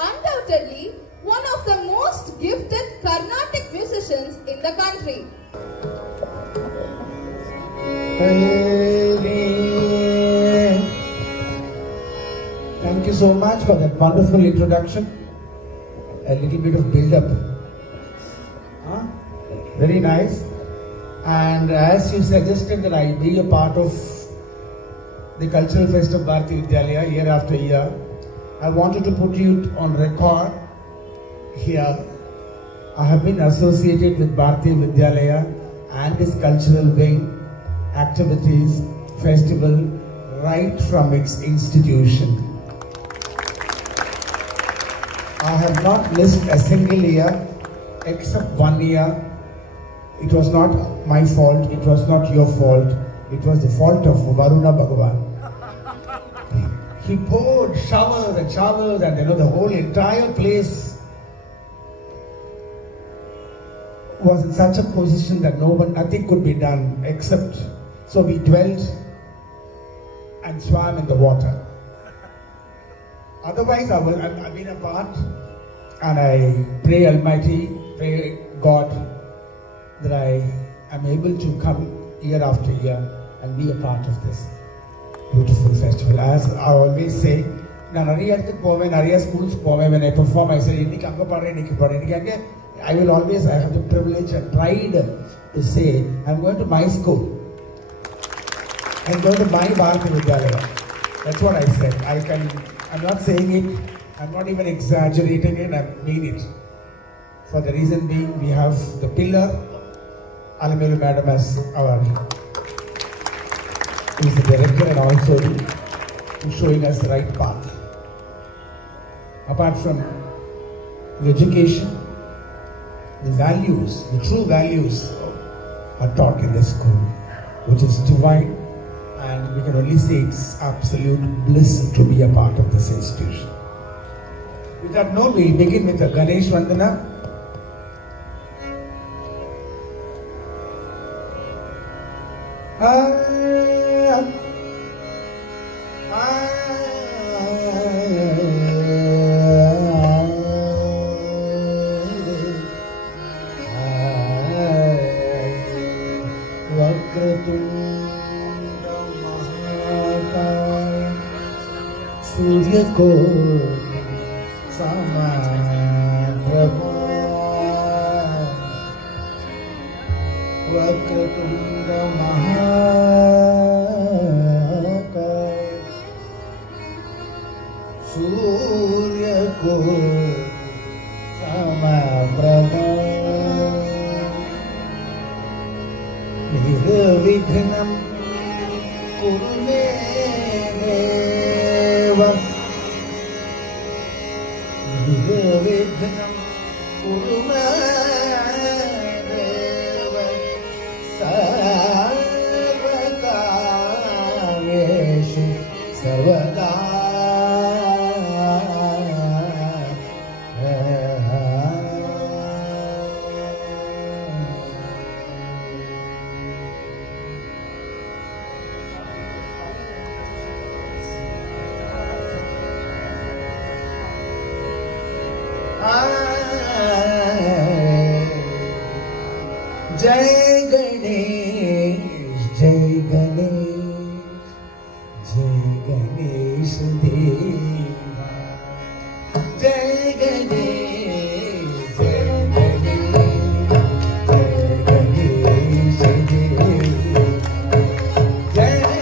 undoubtedly one of the most gifted Carnatic musicians in the country. Thank you so much for that wonderful introduction. A little bit of build-up. Very nice. And as you suggested that I be a part of the Cultural Fest of Bharati Vidyalaya year after year, I wanted to put you on record here. I have been associated with Bharati Vidyalaya and its cultural wing, activities, festival, right from its institution. I have not missed a single year except 1 year. It was not my fault, it was not your fault, it was the fault of Varuna Bhagavan. He poured showers and showers, and the whole entire place was in such a position that nothing could be done except, so we dwelt and swam in the water. Otherwise, I've been a part, and I pray Almighty, pray God that I am able to come year after year and be a part of this beautiful festival. As I always say, when I perform, I say, I will always have the privilege and pride to say, I'm going to my school. I'm going to my Bharati Vidyalaya. That's what I said. I'm not saying it, I'm not even exaggerating it, I mean it. For the reason being, we have the pillar, Alamelu Madam as our who is the director and also showing us the right path. Apart from the education, the values, the true values are taught in the school, which is divine, and we can only say it's absolute bliss to be a part of this institution. With that note, we'll begin with the Ganesh Vandana. Jai Ganesh, Jai Ganesh, Jai Ganesh Deva, Jai Ganesh, Jai Ganesh, Jai Ganesh Deva, Jai Ganesh, Jai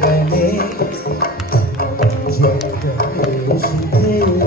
Ganesh, Jai Ganesh Deva.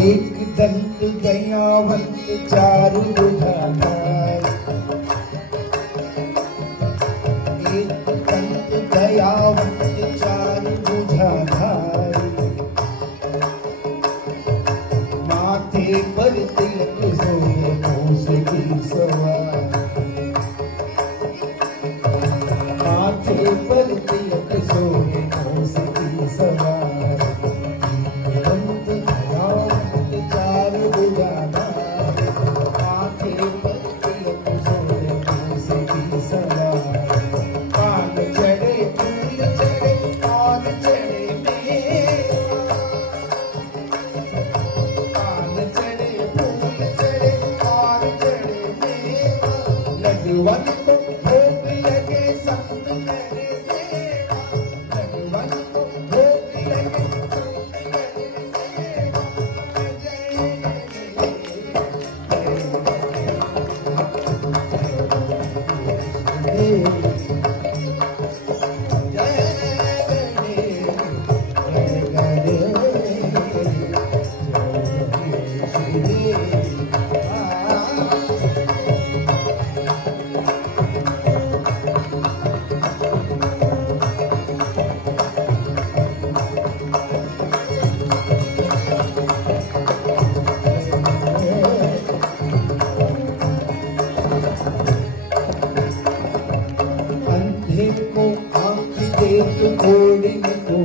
एक दंत दयावंत चारु बुझाधार, एक दंत दयावंत चारु बुझाधार, माथे पर तिलक सोए मूस की सवार, माथे पर तिलक सोए मूस की सवार, दंत दयावंत चारु बुझाधार, माथे पर तिलक सोए मूस की सवार, पान चढ़े फूल चढ़े पान चढ़े मेवा, पान चढ़े फूल चढ़े पान चढ़े मेवा, लडुवन को भोग लगे संत करे सेवा, लडुवन को भोग लगे संत करे सेवा, जय अंधे को आँख दे तो घोड़े को